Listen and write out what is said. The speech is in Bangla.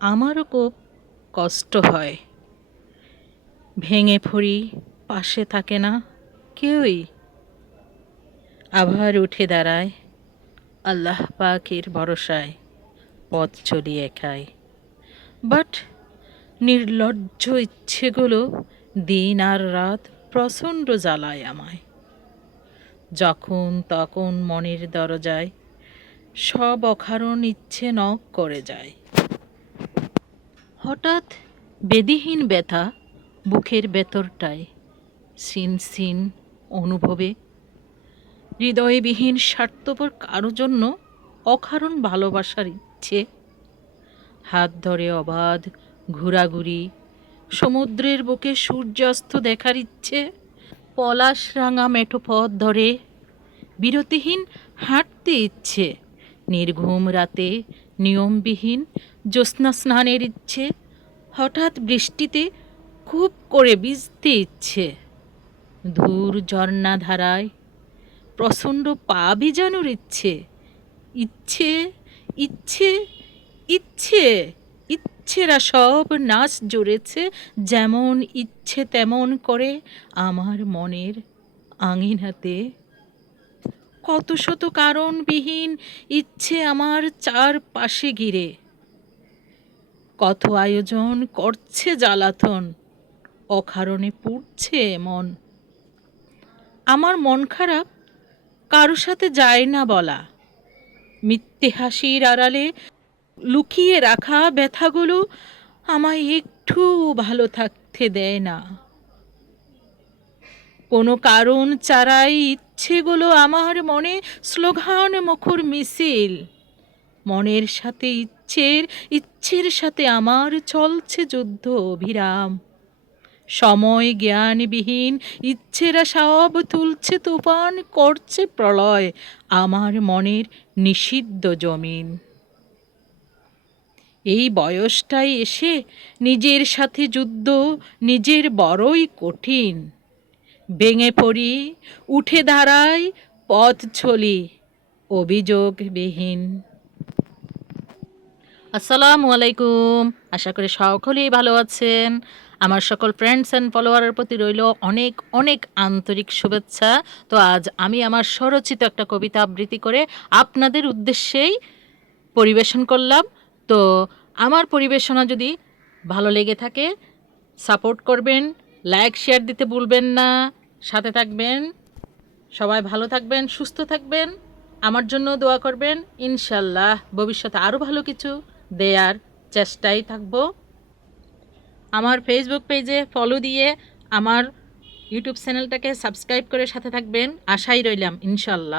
আমারও খুব কষ্ট হয়। ভেঙে পড়ি পাশে থাকে না কেউই। আবার উঠে দাঁড়ায়, আল্লাহ পাকের ভরসায় পথ চলি একাই বাট নির্লজ্জ ইচ্ছেগুলো দিন আর রাত প্রচণ্ড জ্বালায় আমায়। যখন তখন মনের দরজায় সব অকারণ ইচ্ছে নক করে যায়। হঠাৎ বেদিহীন ব্যথা বুকের ভেতরটায়। সিন সিন অনুভবে। হৃদয়বিহীন স্বার্থপর কারও জন্য অকারণ ভালোবাসার ইচ্ছে। হাত ধরে অবাধ ঘোরাঘুরি, সমুদ্রের বুকে সূর্যাস্ত দেখার ইচ্ছে, পলাশ রাঙা মেঠো পথ ধরে। বিরতিহীন হাঁটতে ইচ্ছে, নির্ঘুম রাতে নিয়মবিহীন জ্যোৎস্না স্নানের ইচ্ছে, হঠাৎ বৃষ্টিতে খুব করে ভিজতে ইচ্ছে। দূর ঝর্ণা ধারায় প্রচণ্ড পা ভিজানোর ইচ্ছে। ইচ্ছে ইচ্ছে ইচ্ছে, ইচ্ছেরা সব নাচ জুড়েছে যেমন ইচ্ছে তেমন করে আমার মনের আঙিনাতে। কত শত কারণবিহীন ইচ্ছে আমার চার পাশে ঘিরে। কত আয়োজন করছে জ্বালাতন, অকারণে পুড়ছে মন। আমার মন খারাপ, কারও সাথে যায় না বলা। মিথ্যে হাসির আড়ালে লুকিয়ে রাখা ব্যথাগুলো আমায় একটু ভালো থাকতে দেয় না। কোনো কারণ ছাড়াই ইচ্ছেগুলো আমার মনে স্লোগান মুখর মিছিল। মনের সাথে ইচ্ছের ইচ্ছের সাথে আমার চলছে যুদ্ধ অভিরাম। সময় জ্ঞানবিহীন, ইচ্ছেরা সব তুলছে তুফান, করছে প্রলয় আমার মনের নিষিদ্ধ জমিন। এই বয়সটাই এসে নিজের সাথে যুদ্ধ নিজের বড়ই কঠিন। ভেঙে পড়ি, উঠে দাঁড়াই, পথ ছলি অভিযোগবিহীন। আসসালামু আলাইকুম। আশা করি সকলেই ভালো আছেন। আমার সকল ফ্রেন্ডস অ্যান্ড ফলোয়ারের প্রতি রইল অনেক অনেক আন্তরিক শুভেচ্ছা। তো আজ আমি আমার স্বরচিত একটা কবিতা আবৃত্তি করে আপনাদের উদ্দেশ্যেই পরিবেশন করলাম। তো আমার পরিবেশনা যদি ভালো লেগে থাকে সাপোর্ট করবেন লাইক শেয়ার দিতে ভুলবেন না। সাথে থাকবেন, সবাই ভালো থাকবেন, সুস্থ থাকবেন, আমার জন্য দোয়া করবেন। ইনশাল্লাহ ভবিষ্যতে আরও ভালো কিছু দেয়ার চেষ্টাই থাকব। আমার ফেসবুক পেজে ফলো দিয়ে আমার ইউটিউব চ্যানেলটাকে সাবস্ক্রাইব করে সাথে থাকবেন। আশাই রইলাম ইনশাল্লাহ